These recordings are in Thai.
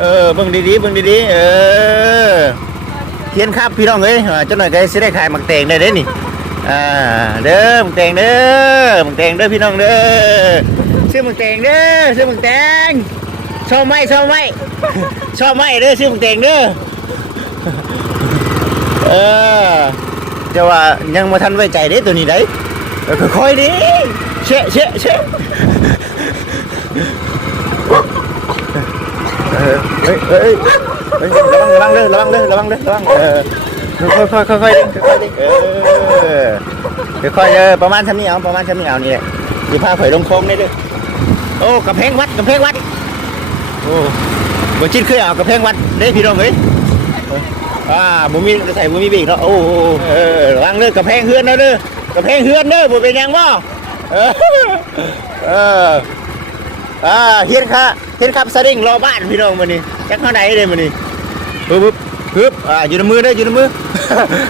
เออเบิ่งดีๆเบิ่งดีๆเออเทียนครับพี่น้องเอ้ยอ่าเจ้าหน่อยก็สิได้ขายหมักแตงได้เด้นี่อ่าเด้อหมักแตงเด้อหมักแตงเด้อพี่น้องเด้อซื้อหมักแตงเด้อซื้อหมักแตงชอบไหมชอบไหมชอบไหมเด้อซื้อหมักแตงเด้อเออจะว่ายังมาทันไว้ใจเด้ตัวนี้ได้ค่อยๆดิเชะเชะเชะ เออเฮ้ยเฮ้ยเฮ้ยระวังระวังเลยระวังเลยระวังเลยระวังเออค่อยค่อยค่อยค่อยๆค่อยๆเออค่อยๆเออประมาณชั้นนี้เอาประมาณชั้นนี้เอานี่แหละดีพาเผยลงโค้งได้ด้วยโอ้กระเพงวัดกระเพงวัดโอ้บนชิ้นเคยเอากระเพงวัดได้พี่น้องเฮ้ยอ่าบุมีใส่บุมีบีกเนาะโอ้โหเออระวังเลยกระเพงเฮือนนะเด้อกระเพงเฮือนเด้อบุเป็นหยังบ่เออเอ่าเฮียนค่ะเฮียนขับสลิงรอบ้านพี่น้องมานี่จักเท่าไหนเลยมานี่ปึ๊บปึ๊บปึ๊บอ่าอยู่ในมือเด้ออยู่ในมือ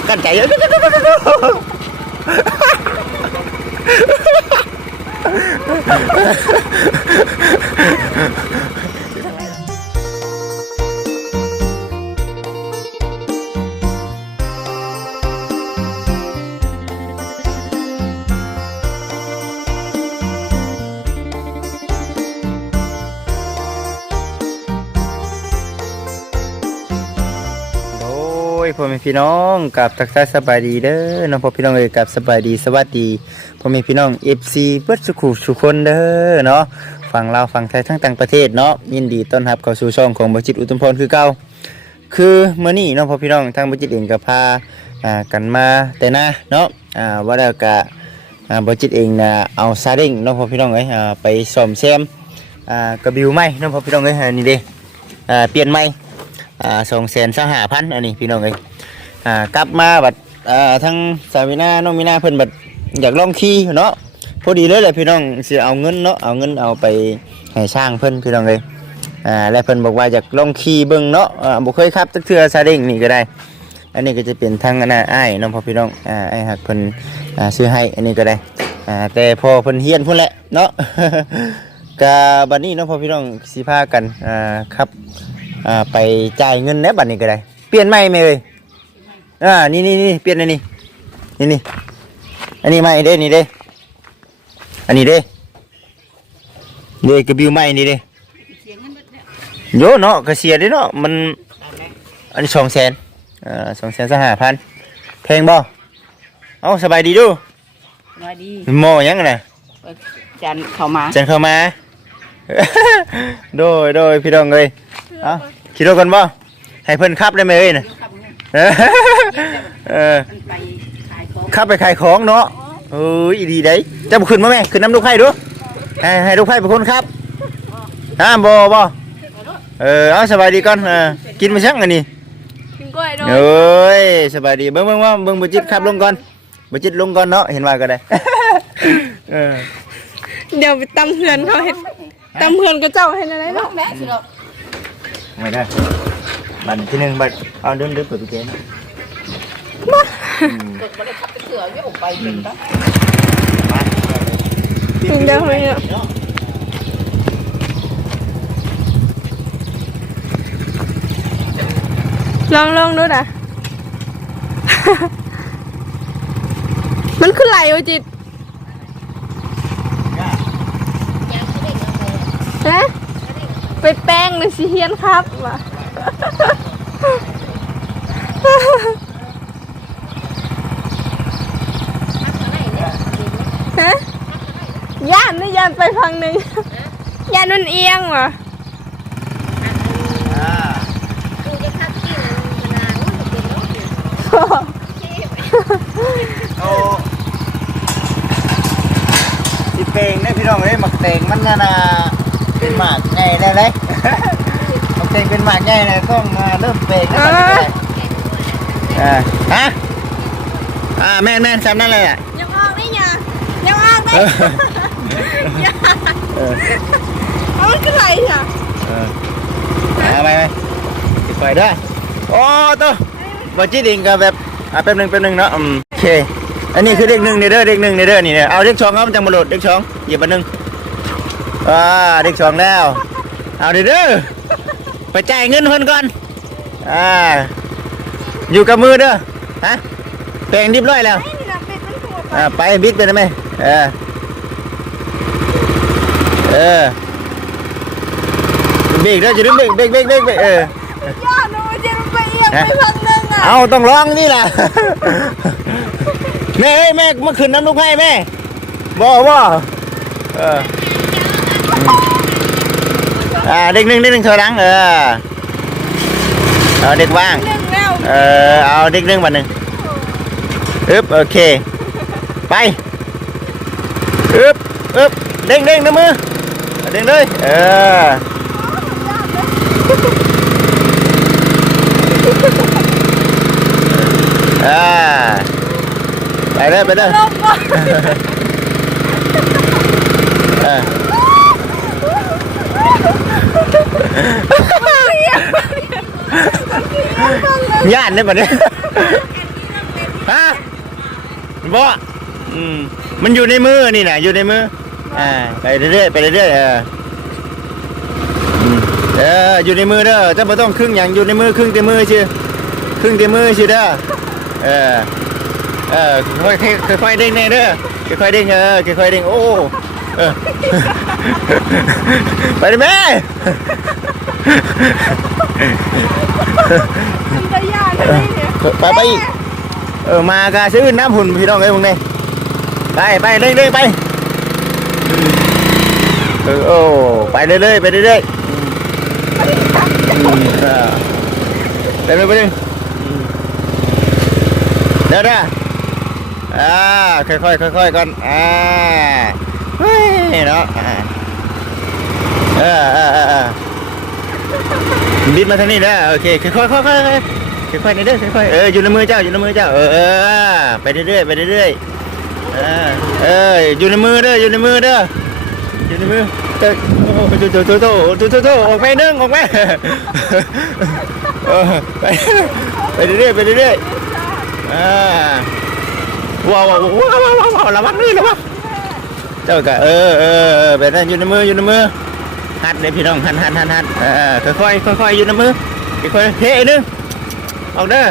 กันใจเยอะ พ่อแม่พี่น้องกับทักทายสบายดีเด้อน้องพ่อพี่น้องเอ้ยกับสบายดีสวัสดีพ่อแม่พี่น้อง FC เบิดสุขุสุคนเด้อเนาะฝั่งลาวฝั่งไทยทั้งต่างประเทศเนาะยินดีต้อนรับเข้าสู่ช่องของบจิตอุตมพรคือเก่าคือเมื้อนี้น้องพ่อพี่น้องทางบจิตเองก็พาอ่ากันมาแต่น้าเนาะอ่าว่าแล้วก็อ่าบจิตเองนะเอาซาเล้งน้องพ่อพี่น้องเอ้ยอ่าไปซ่อมแซมอ่ากระบิวไม้น้องพ่อพี่น้องเอ้ยนี่เด้อ่าเปลี่ยนไม้อ่าสองแสนสหพันอันนี้พี่น้องเอ้ย อ่ากลับมาบัดอ่าทั้งสาวินาน้องมีนาเพิ่นบัดอยากลองขี่เนาะพอดีเลยแหละพี่น้องสิเอาเงินเนาะเอาเงินเอาไปให้ช่างเพิ่นพี่น้องเลยอ่าและเพิ่นบอกว่าอยากลองขี่เบิ่งเนาะอ่าบ่เคยขับจักเทื่อซาเล้งนี่ก็ได้ อันนี้ก็จะเป็นทางอันน่ะอ้ายน้องพ่อพี่น้องอ่าอ้ายหักเพิ่นอ่าซื้อให้อันนี้ก็ได้อ่าแต่พอเพิ่นเฮียนพุ่นแหละเนาะ กะบัดนี้เน้องพ่อพี่น้องสิพากันอ่าครับอ่าไปจ่ายเงินแล้วบัดนี้ก็ได้ เปลี่ยนใหม่ไหมเอ่ย อ่านี่นี่นี่เปลี่ยนอันนี้นี่นี่อันนี้ใหม่เด้นี่เด้อันนี้เด้เด้กระบิวใหม่นี่เด้โยเนาะกระเสียเด้เนาะมันอันนี้สองแสนอ่าสองแสนสหพันแพงบ่เอ้าสบายดีดูน้อยดีหมอยังไงน่ะจันเข้ามาจันเข้ามาโดยโดยพี่น้องเลยเอ้าคิดดูกันบ่ให้เพิ่นขับได้ไหมเอ้ยน่ะ เออมันไปขายของขับไปขายของเนาะเอ้ยดีได้จะบุขึ้นมาไหมขึ้นน้ำลูกไผ่ดูให้ให้ลูกไผ่เป็นคนครับห้ามบ่บ่เออเอาสบายดีก่อนเออกินมาช่างอันนี้กินกล้วยด้วยเอ้ยสบายดีเบิ่งเบิ่งว่าเบิ่งบุจิตขับลงก่อนบุจิตลงก่อนเนาะเห็นว่าก็ได้เออเดี๋ยวไปตำเพื่อนเขาเห็นตำเพื่อนก็เจ้าเห็นอะไรเนาะ แม่สิดอกไม่ได้ บัตรที่หนึ่งบัตรเอาเดินเดินเปิดประตูนะเกิดบ่ได้ขับไปเสือโยกไปเป็นปะถึงเดิมเลยเนาะลองลองดูนะมันคือไหลวะจิตฮะไปแป้งหรือสิเฮียนครับวะ ฮะย่านนี่ย่านไปฟังหนึ่งย่านมันเอียงวะโอ้สิเตงเนี่ยพี่น้องเอ้ยหมักเตงมันน่ะนะเป็นหมากใหญ่ได้เลย หมักเตงเป็นหมากใหญ่เลยต้องมาเริ่มเตงแล้วมันจะได้อ่าฮะอ่าแม่นแม่นจำนั่นเลยอะ ยังออกได้ยังยังออกได้เออเออเอามันคือไหลอะเออเอาไปไปสิปล่อยด้วยโอ้ตัวบอจิดิงกับแบบอะแป๊บหนึงแป๊บหนึงเนาะอืมโอเคอันนี้คือเด็กหนึ่งนี่เด้อเด็กหนึ่งนี่เด้อนี่เนี่ยเอาเด็กสองครับมันจังมาโหลดเด็กสองหยิบมาหนึ่งอ่าเด็กสองแล้วเอาเด้อเด้อ ไปจ่ายเงินเพิ่นก่อนอ่าอยู่กับมือเด้อฮะแปลงเรียบร้อยแล้วไอ้นี่นะเป็ดมันหัวไปอ่าไปบิดไปได้ไหมเออเออเบรกแล้วจะดึงเบรกเบรกเบรกเบรกเบรกเออย่าหนูจะมันไปเอียงไปพังหนึ่งอะเอาต้องร้องนี่ล่ะแม่เอ้ยแม่เมื่อคืนน้ำลูกให้แม่บ่บ่เออ อ่าเด็กหนึ่งเด็กหนึ่งถอยหลังเออเอาเด็กว่างหนึ่งแล้วเออเอาเด็กหนึ่งมาหนึ่งอึบโอเค ไปอึบอึบเด้งเด้งนะมือเด้งเลยเอออ่าไปเลยไปเลยลงก่อน เออ ย่านได้ปะเนี่ยฮะบ่อืมมันอยู่ในมือนี่นะอยู่ในมือ อ่า ไปเรื่อยๆไปเรื่อยๆเออเอออยู่ในมือเด้อจะไม่ต้องครึ่งอย่างอยู่ในมือครึ่งแต่มือชื่อครึ่งแต่มือชื่อเด้อเออเออค่อยๆค่อยๆเด้งแน่เด้อค่อยๆเด้งเออค่อยๆเด้งโอ้เออ ไปดิแม่มันไปย่าเลยเนี่ยไปไปอีกเออมากาซื้อน้ำหุ่นพี่น้องเอ้ยพวกนี้ไปไปเรื่อยๆไปอืมเออโอ้ไปเรื่อยๆไปเรื่อยๆอืมเออไปเรื่อยๆไปเรื่อยอืมเดี๋ยวนะอ่าค่อยๆค่อยๆก่อนอ่าเฮ้ยเนาะอ่า เออเออเออเออบิดมาทางนี้นะโอเคค่อยๆค่อยค่อยค่อยๆนี่เด้อค่อยเอออยู่ในมือเจ้าอยู่ในมือเจ้าเออเออไปเรื่อยๆไปเรื่อยๆเออเอออยู่ในมือเด้ออยู่ในมือเด้ออยู่ในมือเออโอ้โหโตโตโตโตโตโตโตออกไปนึ่งออกไปไปไปเรื่อยๆไปเรื่อยๆอ่าว้าวว้าวว้าวว้าวว้าวว้าวระวังนี่ระวังเจ้าก็เออเออเออแบบนั้นอยู่ในมืออยู่ในมือ หัดเลยพี่น้องหัดหัดหัดหัดเออค่อยค่อยๆอยู่ในมือค่อยเฮ้นึงออกเด้อ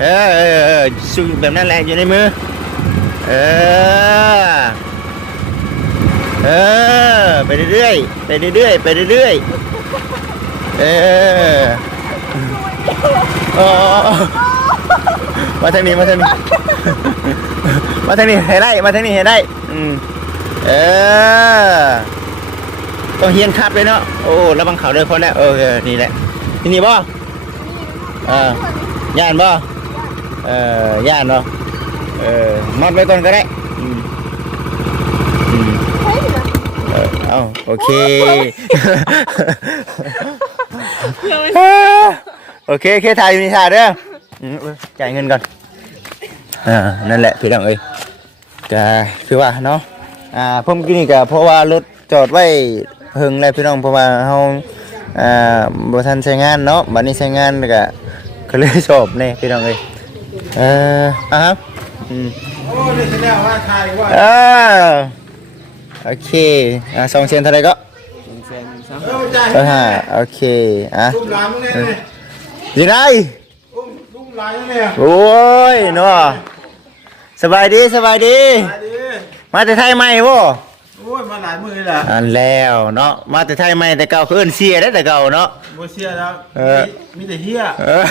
เออเออสูแบบนั้นแหละอยู่ในมือ เออ เออ ไปเรื่อยๆไปเรื่อยๆไปเรื่อยๆเอออ๋อมาทางนี้มาทางนี้มาทางนี้ให้ได้มาทางนี้ให้ได้อืมเออ ต้องเฮียนคับเลยเนาะโอ้ระวังเขาเด้อคนแรกเออเออนี่แหละที่นี่บ่เออย่านบ่เออย่านเนาะเออมัดไว้ก่อนก็ได้อืมอืมเฮ้ยนะเออเอาโอเคเลยโอเคโอเคถ่ายอยู่นี่ถ่ายเด้ออืมเออจ่ายเงินก่อนอ่านั่นแหละพี่น้องเอ้ยก็คือว่าเนาะอ่าผมกินนี่ก็เพราะว่ารถจอดไว้ เฮิงแล้วพี่น้องเพราะว่าเฮาอ่าบ่ทันใช้งานเนาะบัดนี้ใช้งานก็ก็เลยชอบนี่พี่น้องเอ้ยเอออะครับอืมโอ้นี่แสดงว่าไทยว่าอ่าโอเคอ่าสองเซนเท่าไหรก็เออจ่ายก็ห้าโอเคอะตุ้มหลานมึงเนี่ยเลยยังไงตุ้มตุ้มหลานเนี่ยโอ้ยเนาะสบายดีสบายดี มาแต่ไทยใหม่บ่ อ้ยมาหลายมือเลยล่ะอันแล้วเนาะมาแต่ไทยใหม่แต่เก่าคือเอิ้นเสียได้แต่เก่าเนาะโมเชียแล้วเออมีแต่เฮียเออ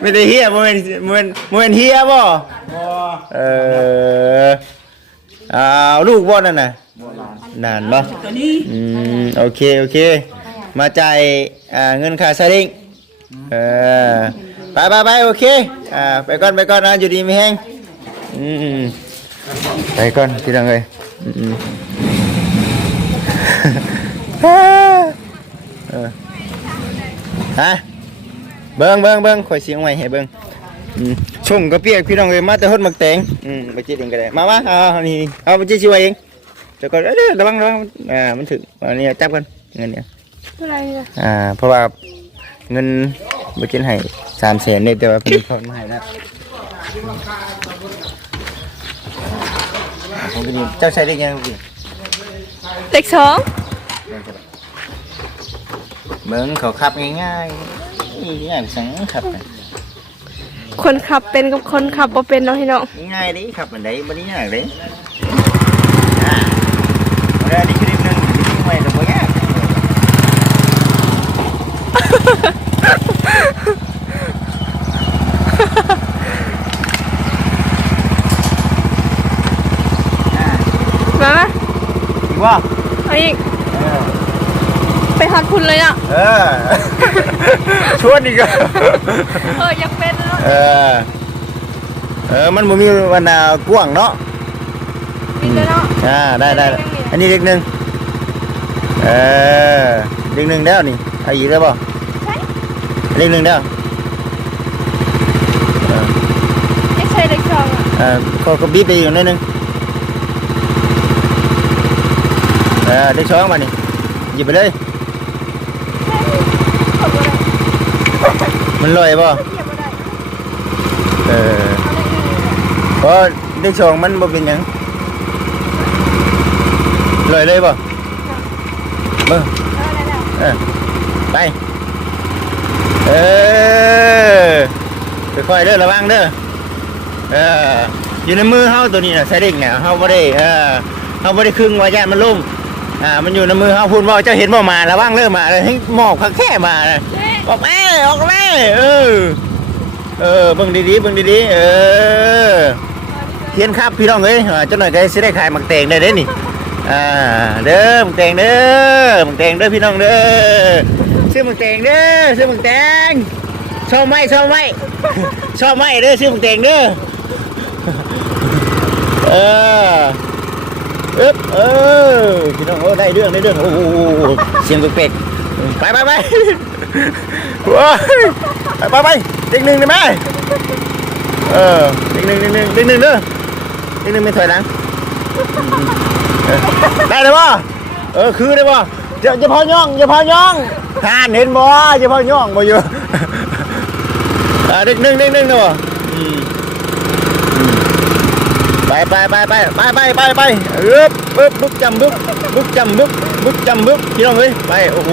ไม่ได้เฮียบ่แม่นบ่แม่นบ่แม่นเฮียบ่บอเอออ้าวลูกบ่นั่นน่ะนานบ่ตัวนี้อืมโอเคโอเค มาจ่ายอ่าเงินค่าซาเล้งเออไปไปไปโอเคอ่าไปก่อนไปก่อนนะอยู่ดีไม่แห้งอืมไปก่อนพี่น้องเอ้ยอืมอืมเออ ฮะเบิ้งเบิ้งเบิ้งข่อยเสียงไว้ให้เบิ้งอืมชงกระเปียกพี่น้องเอ้ยมาแต่ฮดมักแตงอืมไปจิตเองก็ได้มามาเอานี่เอาไปจิตชิวเองเดี๋ยวก่อนเอ้ยระวังระวังอ่ามันถึงอันนี้จับกันเงินเนี่ยอะไรนะอ่าเพราะว่าเงินบจินให้สามแสนเนี่ยแต่ว่าเพิ่นทอนมาให้นะผมก็ดีเจ้าใช้ได้ยังพี่เด็กสอง เบิ่งเขาขับง่ายๆนี่ง่ายสังขับน่ะคนขับเป็นกับคนขับบ่เป็นเนาะพี่น้องง่ายดิขับมันได้บ่ได้ยากเด้อ่าเอาได้ดิคลิปหนึงคลิปใหม่ก็บ่ยากอ่ามามาอีกว่าเอาอีกเออ ไปหัดคุณเลยอะ เออ ชวนอีกอะเอออยากเป็นแล้วเออ เออ มันบ่มีวันนากว้างเนาะ มีแล้วเนาะ อ่าได้ได้ได้ อันนี้เด็กหนึ่งเออ เด็กหนึ่งแล้วนี่เอาอีกแล้วบ่เด็กหนึ่งแล้วเออไม่ใช่เด็กชองอะเออเขาก็บีบไปอีกหนิดนึงเออเด็กสองมานี่หยิบไปเลยขอบคุณเลย มันลอยบ่เทียบบ่ได้เออเพราะเด็กสองมันบ่เป็นหยังลอยเลยบ่เบิ่งเอาได้แล้วเออไปเออค่อยๆเด้อระวังเด้อเอออยู่ในมือเฮาตัวนี้น่ะใส่เด็กเนี่ยเฮาบ่ได้เออเฮาบ่ได้ครึ่งว่าย่านมันลุ่ม อ่ามันอยู่ในมือเฮาพูดว่าเจ้าเห็นบ่มาระวังเด้อมาเลยให้หมอบคักแค่มาน่ะออกแม่ออกแม่เออ เออเบิ่งดีๆเบิ่งดีๆเออเทียนครับพี่น้องเอ้ยอ่าเจ้าหน่อยก็สิได้ขายหมักแตงได้เด้นี่อ่าเด้อหมักแตงเด้อหมักแตงเด้อพี่น้องเด้อซื้อหมักแตงเด้อซื้อหมักแตงชอบไหมชอบไหมชอบไหมเด้อซื้อหมักแตงเด้อเออ อึ๊บเออพี่น้องโอ้ได้เรื่องได้เรื่องโอ้โหเสียงเป็กๆไปไปไปไปไปไปเด็กหนึ่งได้ไหมเออเด็กหนึ่งเด็กหนึ่งเด็กหนึ่งเด้อเด็กหนึ่งไม่ถอยหลังได้เลยบ่เออคือได้บ่อย่าอย่าพอย่องอย่าพอย่องทานเห็นบ่อย่าพอย่องบ่อยู่อ่าเด็กหนึ่งเด็กหนึ่งเด้ออืม ไปไปไปไปไปไปไปไปเอ๊บปึ๊บบึกจำบึกบึกจำบึกบึกจำบึกพี่น้องเฮ้ยไปโอ้โห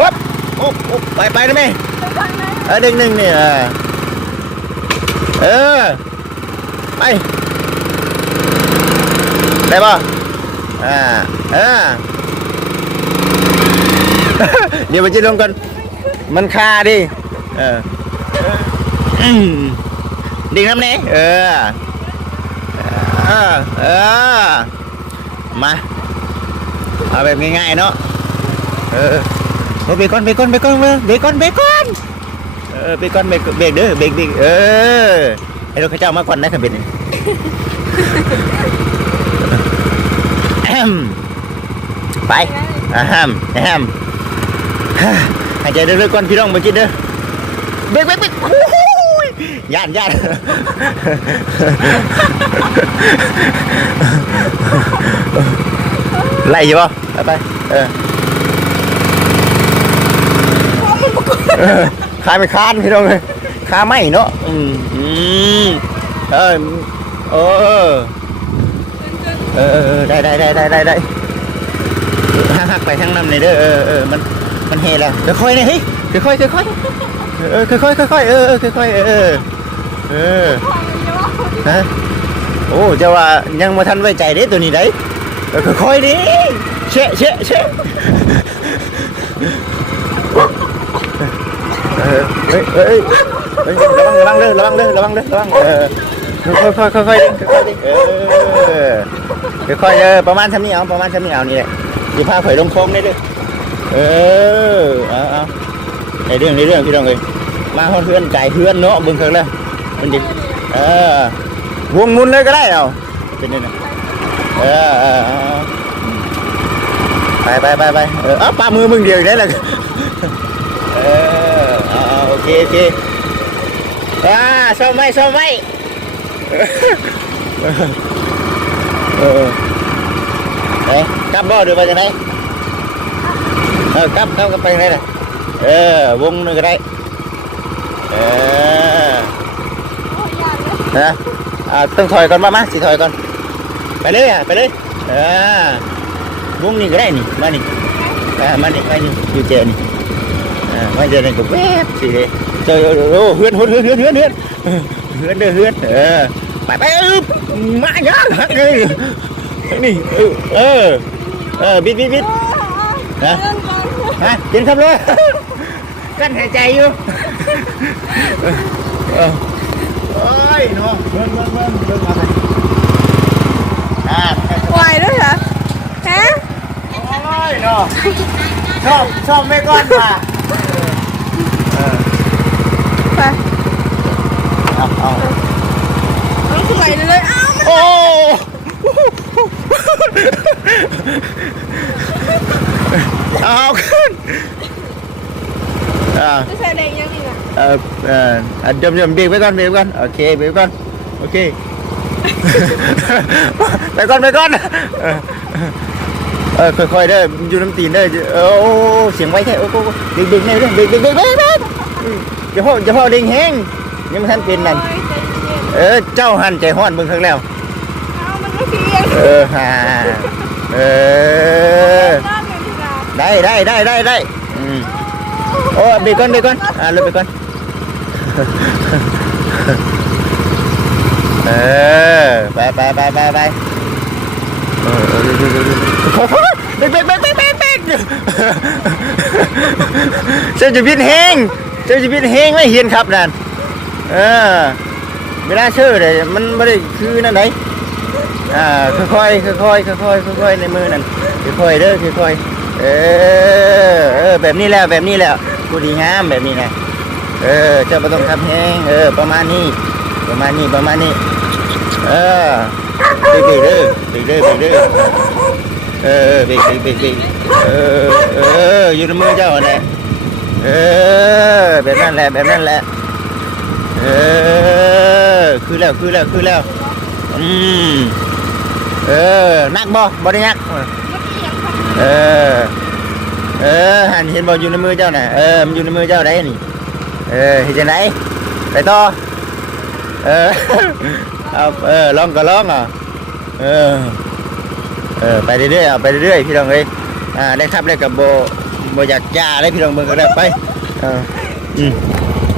อ๊บโอ๊บโอ๊บไปไปได้ไหมเออเด็กหนึ่งเนี่ยเออเออไปได้ป่ะอ่าอ่าเดี๋ยวมันจะลงกันมันคาดิเออดิ่งน้ำเนเออ เออเออมาเอาแบบง่ายๆเนาะเออเออเบคอนเบคอนเบคอนเบคอนเบคอนเออเบคอนเบคเบรกเด้อเบรกเบรกเออให้รถข้าเจ้ามาก่อนนะขันเป็นแอมไปอะแฮมอะแฮมฮ่าหายใจเรื่อยๆก่อนพี่น้องมากินเด้อเบรกเบรกเบรกโอ้โห ยย่านย่านไล่อยู่ป่ะไปไปเออเออคายไม่คานพี่น้องเลยคาไม่เนาะอืมอืมเออเออเออเออเออได้ได้ได้ได้ได้ได้หักหักไปทางน้ำเลยเด้อเออเออมันมันเฮแล้วเดี๋ยวค่อยนะเฮ้ยเดี๋ยวค่อยเดี๋ยวค่อยเออค่อยค่อยค่อยค่อยเออเออค่อยค่อยเออ เออเออฮะโอ้เจ้าว่ายังมาทันไว้ใจเด้ตัวนี้ได้เออค่อยๆดิเชะเชะเชะเออเฮ้ยเฮ้ยเฮ้ยระวังระวังเด้อระวังเด้อระวังเด้อระวังเออค่อยค่อยค่อยค่อยๆค่อยๆดิเออค่อยๆเออประมาณชั้นนี้เอาประมาณชั้นนี้เอานี่แหละอย่าพาเผยลงโค้งได้ด้วยเออเอาเอาในเรื่องในเรื่องพี่น้องเลยมาห้องเพื่อนไก่เพื่อนเนาะเบึงเถิงเลย มันดิเออวงมุนเลยก็ได้เอาเป็นยังไงเออเออเอาเอาอืมไปไปไปไปเออเอาปามือมึงเดียวอีกได้เลยเออเอาเอาโอเคโอเคอ่าซ่อมไหมซ่อมไหมเออเอ้ยกลับบ่หรือว่าจะไหนเออกลับกลับกลับไปไหนล่ะเออวงหนึงก็ได้เออ นะอ่าต้องถอยก่อนมามาสิถอยก่อน ไปเลยอะไปเลยเออวงนี้ก็ได้นี่มานี่อ่ามานี่มานี่อยู่เจนี่อ่าม่เจอในกลุ่มแวบสิเด้เจอโอ้เฮือนเฮือนเฮือนเฮือนเฮือนเฮือนเฮือนเด้อเฮือนเออไปไปเออมาย่างหักเลยนี่เออเออบิดบิดบิดฮะฮะกินครับเลยกั้นหายใจอยู่ ยเนาะเบิ่งเบิ่งเบิ่งเบิ่งมาเลยอ่าไหวด้วยเหรอฮะโอ้ยเนาะชอบชอบไม่ก้อนมาเออไปเอาเอาเอาสวยเลยอ้าวมันโอ้เอาขึ้น อ่าไม่ใช่แดงยังอีกอะเออเอออะเดิมเดิมเบรกไว้ก่อนเบรกไว้ก่อนโอเคเบรกไว้ก่อนโอเค ไปก่อนไปก่อนเออเออค่อยๆเด้ออยู่น้ำตีนเด้อเออโอ้เสียงไว้แค่โอ้โหเด็กๆเนี่ยเด้อเด็กๆเด็กๆเด็กๆอย่าพ่ออย่าพ่อเด้งแห้งยังไม่ทันเป็นนั่นโอ้ยใจเย็นเออเจ้าหันใจห้อนเบิ่งข้างแล้วเอามันไม่เพียงเออฮ่าเออด้านหนึ่งทีละได้ได้ได้ได้ได้อืม โอ้เบรกก่อนเบรกก่อนอ่าเลยเบรกก่อนเออไปไปไปไปไปเออเออเบรกเบรกเบรกเบรกเบรกเบรกเจ้าจะบินแห้งเจ้าจะบินแห้งไม่เห็นครับนั่นเออเวลาชื่อเลยมันไม่ได้คือนั่นไหนอ่าค่อยๆค่อยค่อยค่อยในมือนั่นค่อยเด้อค่อย เออเออแบบนี้แล้วแบบนี้แล้วกูดีงามแบบนี้นะเออเจ้าไม่ต้องทำแห้งเออ ประมาณนี้ประมาณนี้ประมาณนี้ เออบรกเบรกเด้อเบรกเด้อเบรกเด้อเออเบรกเบรกเบรกเบรกเออเอออยู่ในมือเจ้าแหละเออแบบนั้นแหละแบบนั้นแหละเออคือแล้วคือแล้วคือแล้วอืมเออนักบ่บ่ได้นัก เออ เออหันเห็นบ่อยู่ในมือเจ้าน่ะเออมันอยู่ในมือเจ้าได้นี่ เออเห็นจังไดไปต่อเออเอาเออลองก็ลองอะเออเออไปเรื่อยๆเอาไปเรื่อยๆพี่น้องเอ้ยอ่าได้ครับได้กับโบโบอยากยาได้พี่น้องเบิ่งก็ได้ไปเอออืม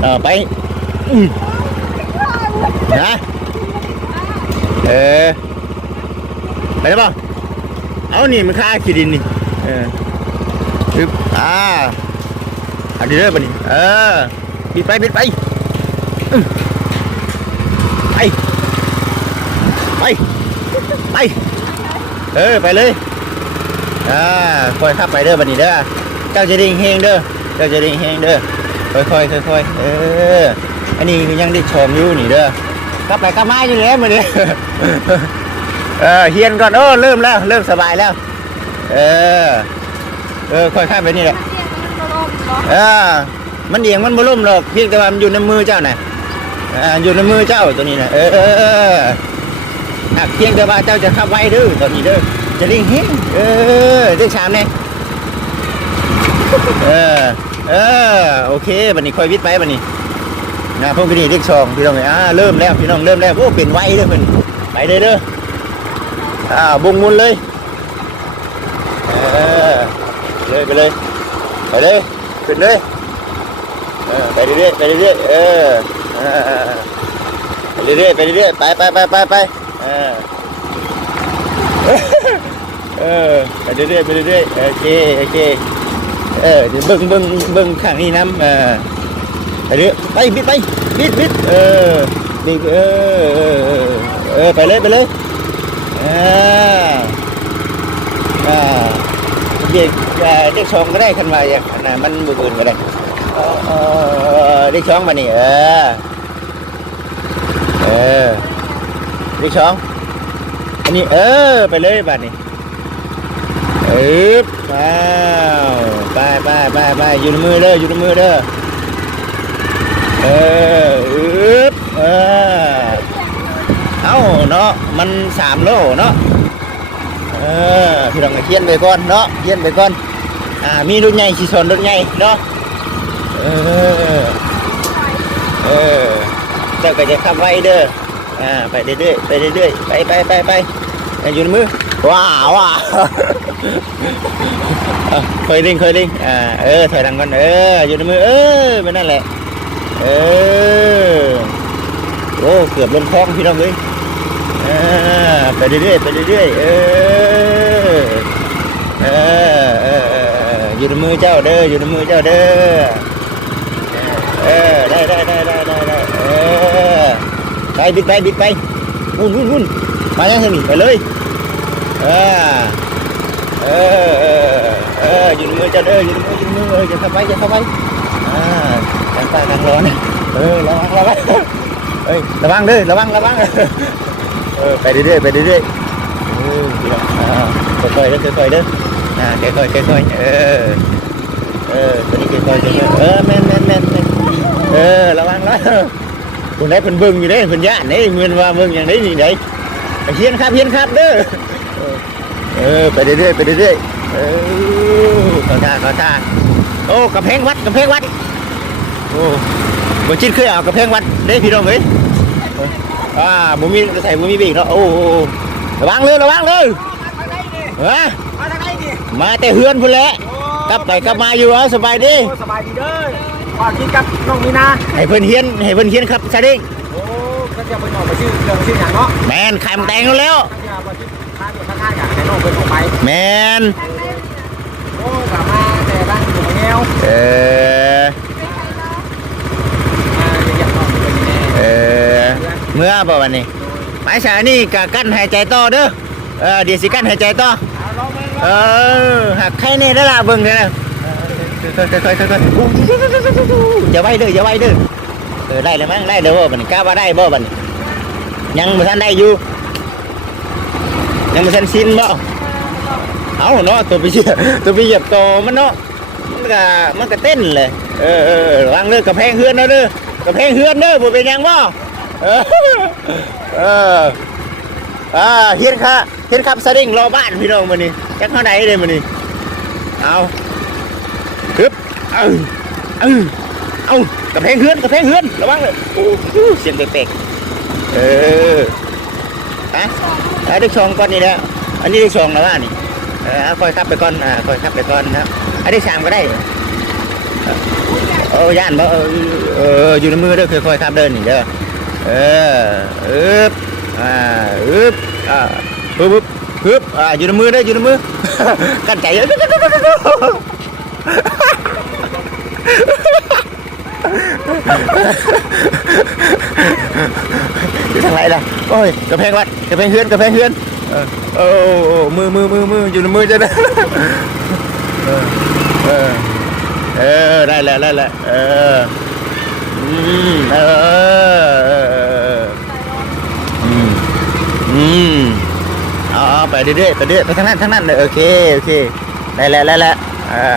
เออไปอืมนะเออไปได้ป่ะ เอานี่มันค่าขีดินนี่ เออปึ๊บอ่าอันนี้เด้อบัดนี้เออบิดไปบิดไปไป ไป ไป เออ ไปเลย อ่าค่อยขับไปเด้อบันนี้เด้อ เจ้าจะดิ่งเฮงเด้อ เจ้าจะดิ่งเฮงเด้อ ค่อยค่อยค่อยเออ อันนี้ยังได้ชมอยู่นี่เด้อกลับไปกลับมาอยู่แล้วมื้อนี้ เออเฮียนก่อนโอ้เริ่มแล้ว เริ่มสบายแล้ว เออ เออค่อยข้ามไปนี่แหละเออ มันเอียงมันบ่ล่มหรอกเพียงแต่ว่ามันอยู่ในมือเจ้าน่ะอ่าอยู่ในมือเจ้าตัวนี้นะเออเออเออหากเพียงแต่ว่าเจ้าจะขับไว้เด้อตอนนี้เด้อจะเร่งเฮงเออเรื่องชามเนี่ยเออเออโอเคบันนี้ค่อยวิทย์ไปบันนี้นะพวกนี้เรียกชองพี่น้องเอ้ยอ่าเริ่มแล้วพี่น้องเริ่มแล้วโอ้เป็นไวเด้อเพิ่นไปเลยเด้อ อ่าบุงมุนเลยเออเลยไปเลยไปเลยขึ้นเลยเออไปเรื่อยๆไปเรื่อยๆเออเออไปเรื่อยๆไปเรื่อยๆไปไปไปไปไปเออเออไปเรื่อยๆไปเรื่อยๆโอเคโอเคเออเดี๋ยวเบิ้งเบิ้งเบิ้งข้างนี้น้ำเออไปเรื่อยไปบิดไปบิดบิดเออบิดเออเออเออเออไปเลยไปเลยอ่าอ่า เด็กเด็กชองก็ได้ขันมาอย่างนั้นมันมืออื่นก็ได้เออเออเรียกช้องมานี่เออเออเรียกช้องอันนี้เออไปเลยบัดนี้เอ๊บว้าวไปไปไปไปอยู่ในมือเด้ออยู่ในมือเด้อเอออึบเออเอ้าเนาะ มันสามโลเนาะเออพี่น้องเขียนไปก่อนเนาะเขียนไปก่อนอ่ามีรถใหญ่ขี่ชนรถใหญ่เนาะเออเออเจ้าก็จะขับไว้เด้ออ่าไปเรื่อยๆไปเรื่อยๆไปไปไปไปเอให้อยู่ในมือว้าวว้าวเคยลิงเคยลิงอ่าเออถอยหลังก่อนเอออยู่ในมือเออเป็นนั่นแหละเออโอ้เกือบล้นคลองพี่น้องเลย ไปเรื่อยๆไปเรื่อยๆเออเออเออเออเอออยู่ในมือเจ้าเด้ออยู่ในมือเจ้าเด้อเออได้ได้ได้ได้ได้ได้เออไปบิดไปบิดไปวุ่นวุ่นวุ่นมายังไงนี่ไปเลยเออเออเออเอออยู่ในมือเจ้าเด้ออยู่ในมืออยู่ในมือเอออย่าเข้าไปอย่าเข้าไปอ่าทางใต้ทางร้อนเออระวังระวังเอ้ยระวังเด้อระวังระวัง เออไปเรื่อยๆไปเรื่อยๆเออค่อยๆเด้อค่อยๆเด้ออ่าค่อยๆค่อยๆเออเออตัวนี้ค่อยๆค่อยๆเออแม่นแม่นแม่นเออระวังระวังคุณได้เพิ่นเบิ่งอยู่เด้เพิ่นย่านเด้เหมือนว่าเบิ่งอย่างนี้นี่ไดไปเฮียนครับเฮียนครับเด้อเออไปเรื่อยๆไปเรื่อยๆเออขอท่าขอท่าโอ้กระแพงวัดกระแพงวัดโอ้บ่จิตเคยเอากระแพงวัดเด้พี่น้องเอ้ย อ่าบ่มีใส่บ่มีเบรกเนาะโอ้โอ้ระวังเลยระวังเลยฮะมาทางไหนนี่มาแต่เฮือนพุ่นแหละกลับไปกลับมาอยู่เอาสบายดีโอ้สบายดีเด้อก่อนกินกับน้องมีนาให้เพิ่นเฮียนให้เพิ่นเฮียนครับซะเด้งโอ้ก็จะไปหน่อไปชื่อเรื่องชื่ออย่างเนาะแม่นไข่มันแตงแล้วก็จะไปชื่อข้าเดียวข้าอย่างแต่น้องเพิ่นออกไปแม่นโอ้กลับมาแต่บ้านอยู่แนวเออ มาอยากน้องเป็นแน่ เออ เมื่อบ่วันนี้หมายฉานี่กะกั้นหายใจต่อเด้อเออเดี๋ยวสิกั้นหายใจต่อเออหักไข่แน่ได้ละเบิ่งเด้อนะค่อยๆค่อยๆค่อย่าไว้เด้ออย่าไว้เด้อเออได้แล้วมั้งได้เด้อบ่บัดนี้กล้าว่าได้บ่บัดนี้ยังบ่ทันได้อยู่ยังบ่ทันสิ้นบ่เอาเนาะตัวไปเชื่อตัวไปเหยียบโตมันเนาะมันก็มันก็เต้นเลยเออเออวางเด้อกระแพงเฮือนเด้อเด้อกระแพงเฮือนเด้อบ่เป็นหยังบ่ เออเอออ่าเฮ็ดค่ะเฮ็ดครับสลิงรอบ้านพี่น้องมื้อนี้จักเท่าใดเด้มื้อนี้เอาฮึบเอาเอาเอากระแพงเฮือนกระแพงเฮือนระวังเลยโอ้เสียงเป๊กๆเอออะอะได้ชองก่อนนี่แหละอันนี้ได้ชองแล้วว่านี่เออคอยขับไปก่อนอ่าคอยขับไปก่อนนะครับอันนี้ชามก็ได้เออย่านบ่เอออยู่ในมือเด้อค่อยๆครับเดินนี่เด้อ เอออึบอ่าอึบอ่าปึ๊บปึ๊บปึ๊บอ่าอยู่ในมือเด้อยู่ในมือกันใจเยอะอยู่ทางไหนล่ะโอ้ยกระแพงวัดกระแพงเฮือนกระแพงเฮือนเออโอ้มือมือมือมืออยู่ในมือจะได้เออเออได้แล้วได้แล้วเออ มเอออืมอืมอาเอไปเรื่อยๆไปเรื่อยไปทางนั้นทางนั้นเลยโอเคโอเคได้แล้วได้แล้วอ่า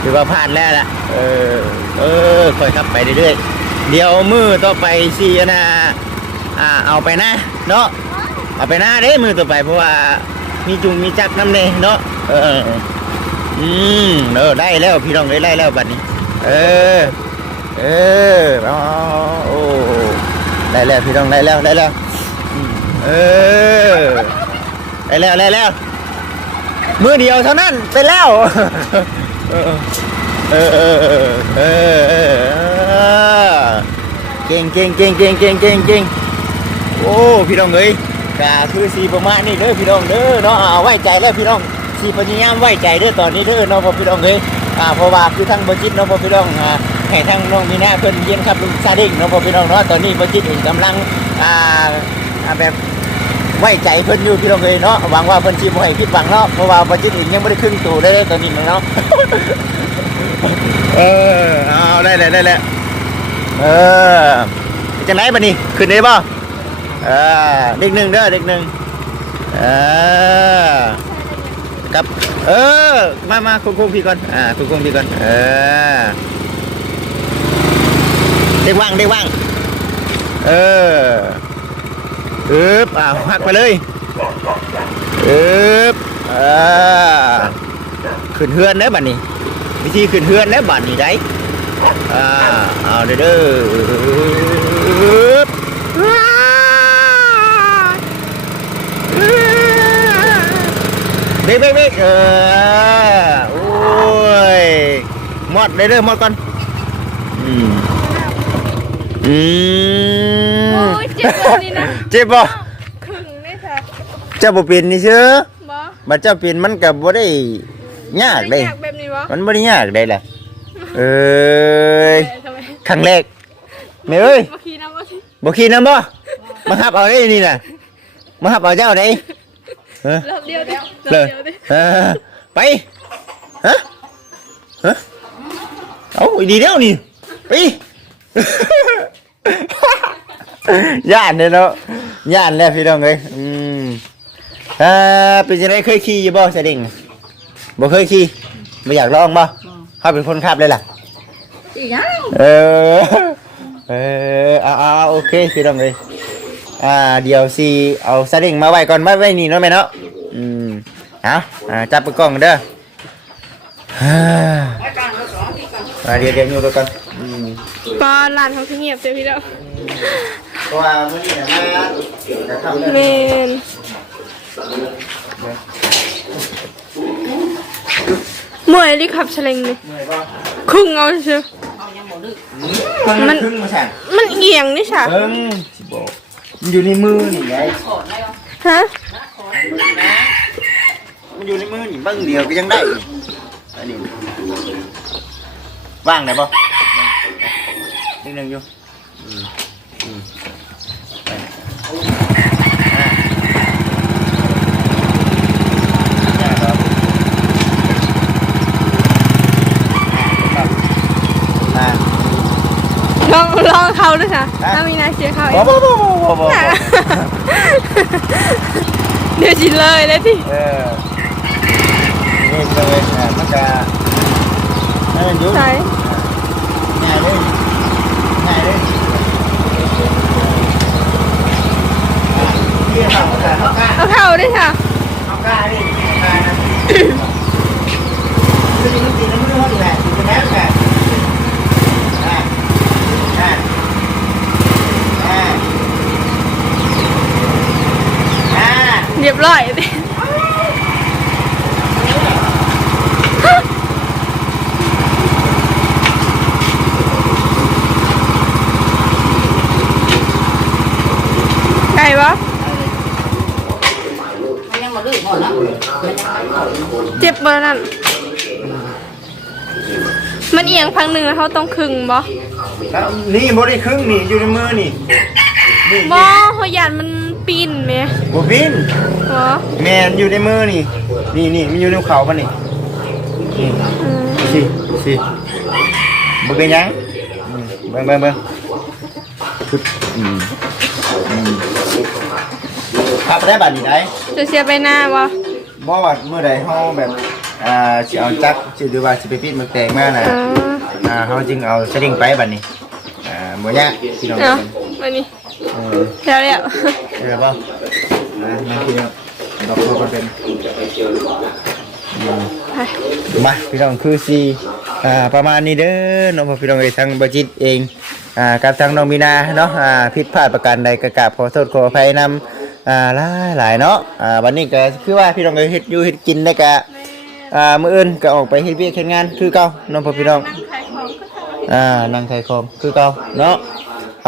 ถือว่าผ่านแล้วล่ะเออเออค่อยขับไปเรื่อยๆเดี๋ยวมือต่อไปสินะอ่าเอาไปนะเนาะเอาไปนะเด้มือต่อไปเพราะว่ามีจุงมีจักน้ำเนเนาะเอออืมเออได้แล้วพี่น้องได้ได้แล้วบัดนี้ เออ เอออ๋อโอ้ได้แล้วพี่น้องได้แล้วได้แล้วเออได้แล้วได้แล้วมือเดียวเท่านั้นเป็นแล้วเออเออเออเออเก่งเก่งเก่งเก่งเก่งเก่งเก่งโอ้พี่น้องเอ้ยก็คือสีประมาณนี้เด้อพี่น้องเด้อเนาะเอาไว้ใจแล้วพี่น้องสีพยายามไว้ใจเด้อตอนนี้เด้อเนาะพอพี่น้องเอ้ยอ่าเพราะว่าคือทั้งบจิตเนาะพอพี่น้องอ่า ให้ทั้งน้องมีหน้าเพิ่นเยี่ยนครับลุงซาเด้งเนาะพ่อพี่น้องเนาะตอนนี้บจิตเองกำลังอ่าแบบไว้ใจเพิ่นอยู่พี่น้องเอ้ยเนาะหวังว่าเพิ่นสิบ่ให้ผิดหวังเนาะเพราะว่าบจิตเองยังบ่ได้ครึ่งตัวเลยเด้ตอนนี้เนาะเออเอาได้แล้วได้แล้วเออจังไหนบัดนี้ขึ้นได้บ่เออเด็กหนึ่งเด้อเด็กหนึ่งเออครับเออมามาคุงคุงพี่ก่อนอ่าคุงคุงพี่ก่อนเออ เด็กว่างเด็กว่าง เอออึบอ่าหักไปเลยอึบอ่าขึ้นเฮือนเด้อบัดนี้วิธีขึ้นเฮือนเด้อบัดนี้ได้อ่าเอาเด้อเด้ออึบอ่าอึบเบรกเบรกเบรกเออ โอ้ยหมดเลยเด้อหมดก่อน อืม อืโอ้มยเจ็บแบบนี้นะเจ็บบ่ครึ่งได้ค่ะเจ้าบ่เป็นนี่เชื่อบ่บัดเจ้าเป็นมันก็บ่ได้ยากได้เด้อยากแบบนี้บ่มันบ่ได้ยากได้แหละเอ้ยเอ้ยทำไมครั้งแรกแม่เอ้ยบ่ขี้นะบ่ขี้บ่ขี่นำบ่มาหับเอาได้นี่น่ะมาหับเอาเจ้าได้เออรอบเดียวเดียวเลรอบยเดียวดิเออไปฮะฮะเอาอีดีแล้วนี่ไป ย่านเลยเนาะย่านแล้วพี่น้องเอ้ยอืมอ่าเป็นจังไดเคยขี่อยู่บ่สดิ่งบ่เคยขี่บ่อยากลองบ่เขาเป็นคนขับเลยล่ะ อีหยังเออ เออเอาเอาเอาโอเคพี่น้องเลยอ่า เดี๋ยวสิเอาสลิงมาไว้ก่อนไว้ไว้นี่เนาะแม่เนาะอืมเอาอ่าจับไปกล้องเด้อฮ่าไว้กลางแล้วสองที่กลางอ่าเดี๋ยวเดี๋ยวอยู่ตัวก่อนอืม ปอร้านเขาคือเงียบเจ้าพี่แล้ว เพราะว่ามื้อนี้เนี่ยมาจะทำเรื่องเมนมวยรีขับเฉลงนี่เมื่อยบ่ครึ่งเอาเชียวเอายังบ่ดึกมันครึ่งมาสั่งมันเอียงนี่ค่ะเบิ่งสิบอกมันอยู่ในมือนี่ไงขอดได้บ่ฮะขอดนะมันอยู่ในมือนี่เบิ่งเดียวก็ยังได้อยู่อันนี้ว่างได้บ่นิดนึงอยู่ ลองลองเขาด้วยค่ะถ้ามีนาเชียร์เขาเอบ่งบ่บ่บ่บ่บ่เดี๋ยวชินเลยเลยที่เออนี่เลยอะมันจะนั่นอยู่ใช่ง่ายเลยง่ายเลยที่เขาจะเขากล้าเอาเข้าด้วยค่ะเขากล้าดิกล้านะคือจริงจริงแล้วไม่รู้ว่าแหละจริงแล้วแหละอ่าอ่าอ่าอ่า เรีย บร้อยดิไก่ปะมันยังบ่ดึกหมดแล้วมันยังไม่เข้าเจ็บเบอร์นั่น มันเอียงพังหนึ่งแล้วเขาต้องครึ่งบ่แล้วนี่บริครึ่งนี่อยู่ในมือนี่นี่บ่เขาหยานมันปีนไหมบบิน เหรอแมนอยู่ในมือนี่ นี่นี่มันอยู่ในเขาปะนี่นี่อืมสิสิเบิ่งเป็นหยังอืมเบิ่งเบิ่งเบิ่งชุดอืมอืมขับได้บัดนี้ได้ จะเสียไปหน้าบ่บ่ว่าเมื่อใดเฮาแบบอ่าสิเอาจักรสิหรือว่าสิไปปิดมันแตงมาน่ะอ๋ออ่าเฮาจึงเอาสลิงไปบัดนี้อ่าบ่ยากพี่น้องเอาวันนี้เออแล้วแล้วเดี๋ยวป่ะนะนั่นคือ ดอกบัวก็เป็นอืมาพี่น้องคือสีอ่าประมาณนี้เด้อน้องพี่น้องเอ้ยทางบจิตเองอ่ากับทางน้องมีนาเนาะอ่าผิดพลาดประการใดก็กราบขอโทษขออภัยนำอ่าหลายหลายเนาะอ่าวันนี้ก็คือว่าพี่น้องเอ้ยเฮ็ดอยู่เฮ็ดกินได้ก็อ่ามื้ออื่นก็ออกไปเฮ็ดเวียกเฮ็ดงานคือเก่าน้องพี่น้องอ่านั่งขายของคือเก่าเนาะ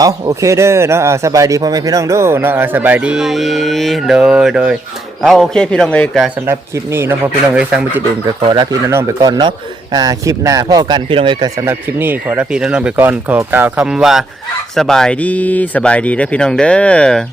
เอาโอเคเด้อเนาะอ่าสบายดีพ่อแม่พี่น้องเดูเนาะอ่าสบายดีโดยโดยเอาโอเคพี่น้องเอ้ยก็สำหรับคลิปนี้น้องพ่อพี่น้องเอสร้างมิจิตเองก็ขอรับพี่น้องไปก่อนเนาะอ่าคลิปหน้าพ่อกันพี่น้องเอ้ยก็สำหรับคลิปนี้ขอรับพี่น้องไปก่อนขอกล่าวคำว่าสบายดีสบายดีเด้อพี่น้องเด้อ